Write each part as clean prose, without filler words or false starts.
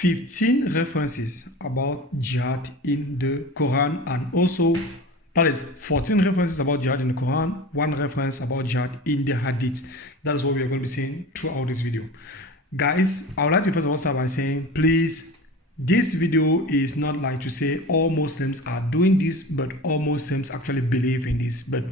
15 references about jihad in the Quran, and also that is 14 references about jihad in the Quran, 1 reference about jihad in the Hadith. That is what we are going to be saying throughout this video. Guys, I would like to first of all start by saying, please, this video is not like to say all Muslims are doing this, but all Muslims actually believe in this. But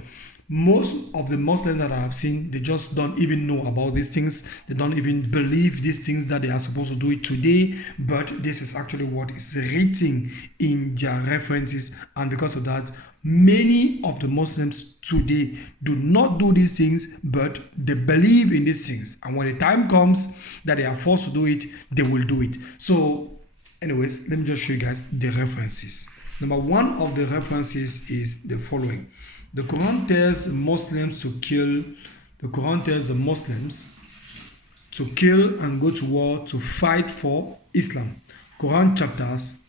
most of the Muslims that I have seen, they just don't even know about these things. They don't even believe these things that they are supposed to do it today. But this is actually what is written in their references. And because of that, many of the Muslims today do not do these things, but they believe in these things. And when the time comes that they are forced to do it, they will do it. So anyways, let me just show you guys the references. Number 1 of the references is the following. The Quran tells Muslims to kill. The Quran tells the Muslims to kill and go to war to fight for Islam. Quran chapters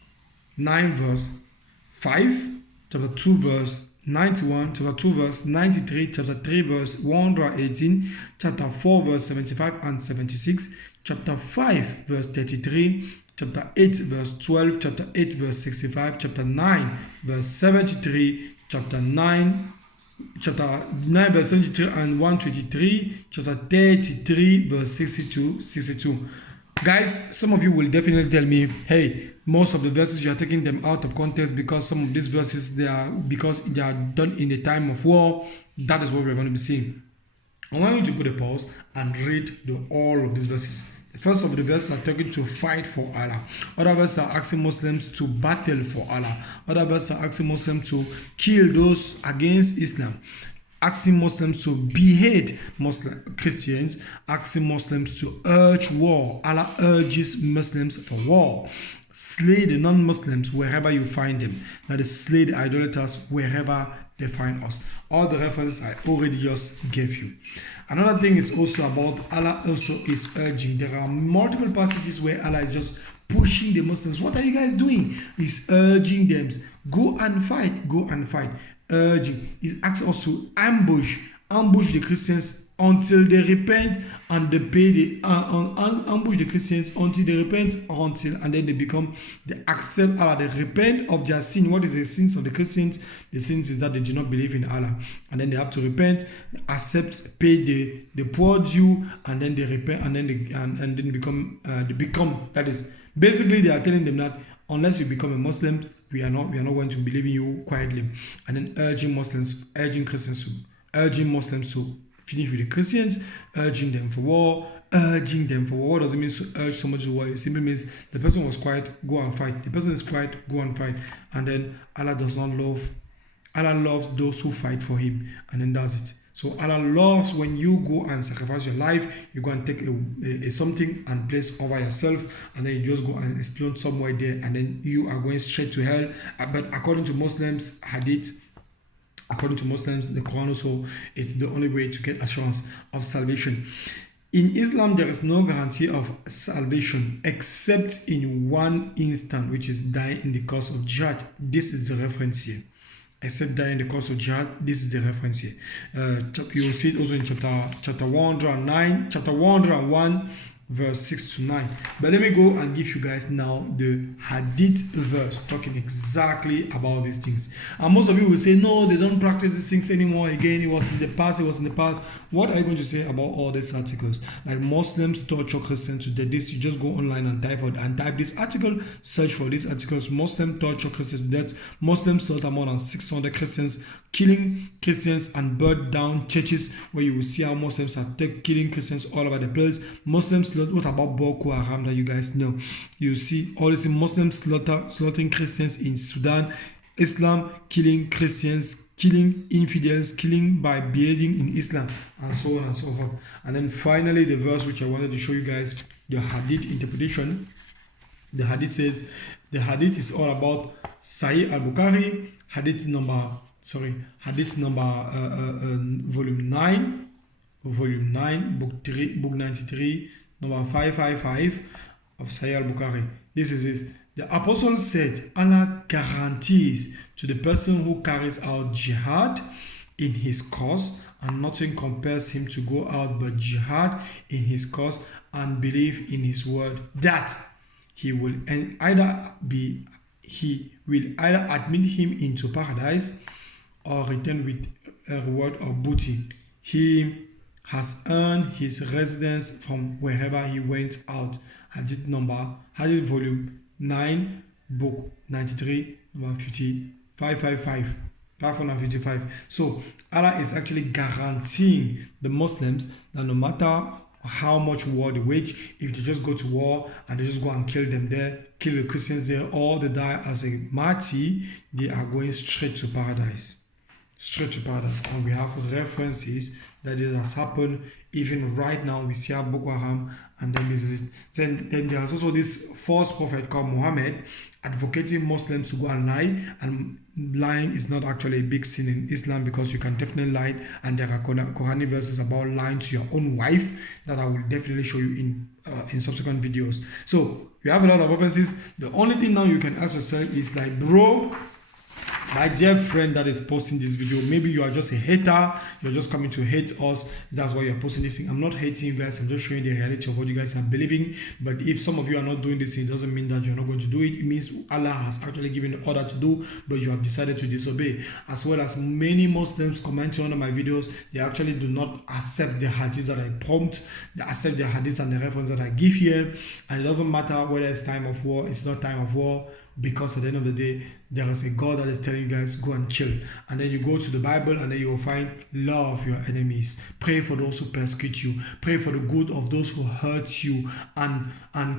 9 verse 5, chapter 2 verse 91, chapter 2 verse 93, chapter 3 verse 118, chapter 4 verse 75 and 76, chapter 5 verse 33, chapter 8 verse 12, chapter 8 verse 65, chapter 9 verse 73, chapter 9 verse 73 and 123, chapter 33 verse 62. Guys, some of you will definitely tell me, hey, most of the verses you are taking them out of context because some of these verses they are done in the time of war. That is what we're going to be seeing. I want you to put a pause and read all of these verses. The first of the verses are talking to fight for Allah. Other verses are asking Muslims to battle for Allah. Other verses are asking Muslims to kill those against Islam. Asking Muslims to behead Christians. Asking Muslims to urge war. Allah urges Muslims for war. Slay the non-Muslims wherever you find them. That is, slay the idolaters wherever they find us. All the references I already just gave you. Another thing is also about Allah also is urging. There are multiple passages where Allah is just pushing the Muslims. What are you guys doing? He's urging them. Go and fight. Go and fight. Urging. He's asking us to ambush the Christians until they repent, and they pay the ambush the Christians until they repent, and then they accept Allah. They repent of their sin. What is the sins of the Christians? The sins is that they do not believe in Allah, and then they have to repent, accept, pay the poor due, and then they repent, and then they become. That is basically they are telling them that unless you become a Muslim, we are not going to believe in you quietly, and then urging Muslims to finish with the Christians, urging them for war. What does it mean to urge somebody to war? It simply means the person was quiet, go and fight. The person is quiet, go and fight. And then Allah loves those who fight for him, and then that's it. So Allah loves when you go and sacrifice your life, you go and take a something and place over yourself, and then you just go and explode somewhere there, and then you are going straight to hell. But according to Muslims, Hadith, according to Muslims, the Quran also, it's the only way to get assurance of salvation. In Islam, there is no guarantee of salvation except in one instant, which is dying in the cause of jihad. This is the reference here. Except dying in the cause of jihad, this is the reference here. You will see it also in chapter 109, chapter 101, verse 6 to 9. But let me go and give you guys now the Hadith verse talking exactly about these things. And most of you will say, no, they don't practice these things anymore. Again, it was in the past. What are you going to say about all these articles? Like Muslims torture Christians to death. This, you just go online and type this article, search for these articles. Muslims torture Christians to death. Muslims slaughter more than 600 Christians, killing Christians and burn down churches, where you will see how Muslims are killing Christians all over the place. Muslims, what about Boko Haram that you guys know? You see all this Muslims slaughtering Christians in Sudan, Islam killing Christians, killing infidels, killing by beheading in Islam, and so on and so forth. And then finally the verse which I wanted to show you guys, the Hadith interpretation. The Hadith says, the Hadith is all about Sahih al-Bukhari, Hadith number volume 9, book 93, number 555 of Sahih al-Bukhari. This is it. The apostle said, Allah guarantees to the person who carries out jihad in his cause, and nothing compels him to go out but jihad in his cause and believe in his word, that he will either admit him into paradise or return with a reward or booty. He has earned his residence from wherever he went out. Hadith volume 9, book 93, number 555. So Allah is actually guaranteeing the Muslims that no matter how much war they wage, if they just go to war and they just go and kill them there, kill the Christians there, or they die as a martyr, they are going straight to paradise. Straight to paradise. And we have references that it has happened even right now. We see Boko Haram, and then this is it. Then there's also this false prophet called Muhammad advocating Muslims to go and lie, and lying is not actually a big sin in Islam, because you can definitely lie, and there are Quranic verses about lying to your own wife that I will definitely show you in subsequent videos. So you have a lot of references. The only thing now you can ask yourself is like, bro, my dear friend that is posting this video, maybe you are just a hater, you're just coming to hate us, that's why you're posting this thing. I'm not hating you guys, I'm just showing the reality of what you guys are believing. But if some of you are not doing this thing, it doesn't mean that you're not going to do it. It means Allah has actually given the order to do, but you have decided to disobey. As well as many Muslims commenting on my videos, they actually do not accept the hadiths that I prompt, they accept the hadiths and the reference that I give here. And it doesn't matter whether it's time of war, it's not time of war, because at the end of the day, there is a God that is telling you guys, go and kill. And then you go to the Bible, and then you will find love your enemies. Pray for those who persecute you. Pray for the good of those who hurt you and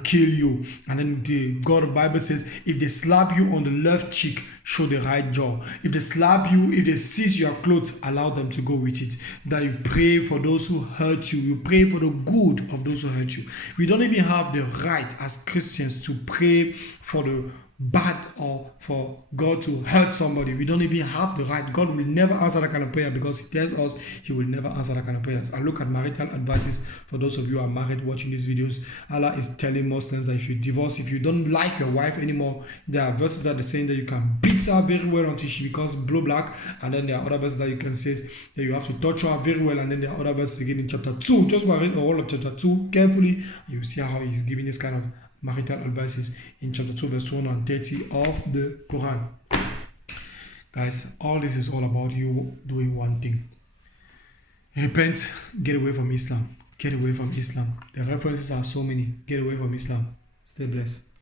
kill you. And then the God of the Bible says, if they slap you on the left cheek, show the right jaw. If they slap you, if they seize your clothes, allow them to go with it. That you pray for those who hurt you. You pray for the good of those who hurt you. We don't even have the right as Christians to pray for the bad or for God to hurt somebody. We don't even have the right. God will never answer that kind of prayer, because He tells us He will never answer that kind of prayers. And look at marital advices for those of you who are married watching these videos. Allah is telling Muslims that if you divorce, if you don't like your wife anymore, there are verses that are saying that you can beat her very well until she becomes blue black, and then there are other verses that you can say that you have to touch her very well, and then there are other verses again in chapter 2. Just go and read the whole of chapter 2 carefully, and you see how He's giving this kind of marital advices in chapter 2 verse 230 of the Quran. Guys, all this is all about you doing one thing: repent, get away from Islam. Get away from Islam. The references are so many. Get away from Islam. Stay blessed.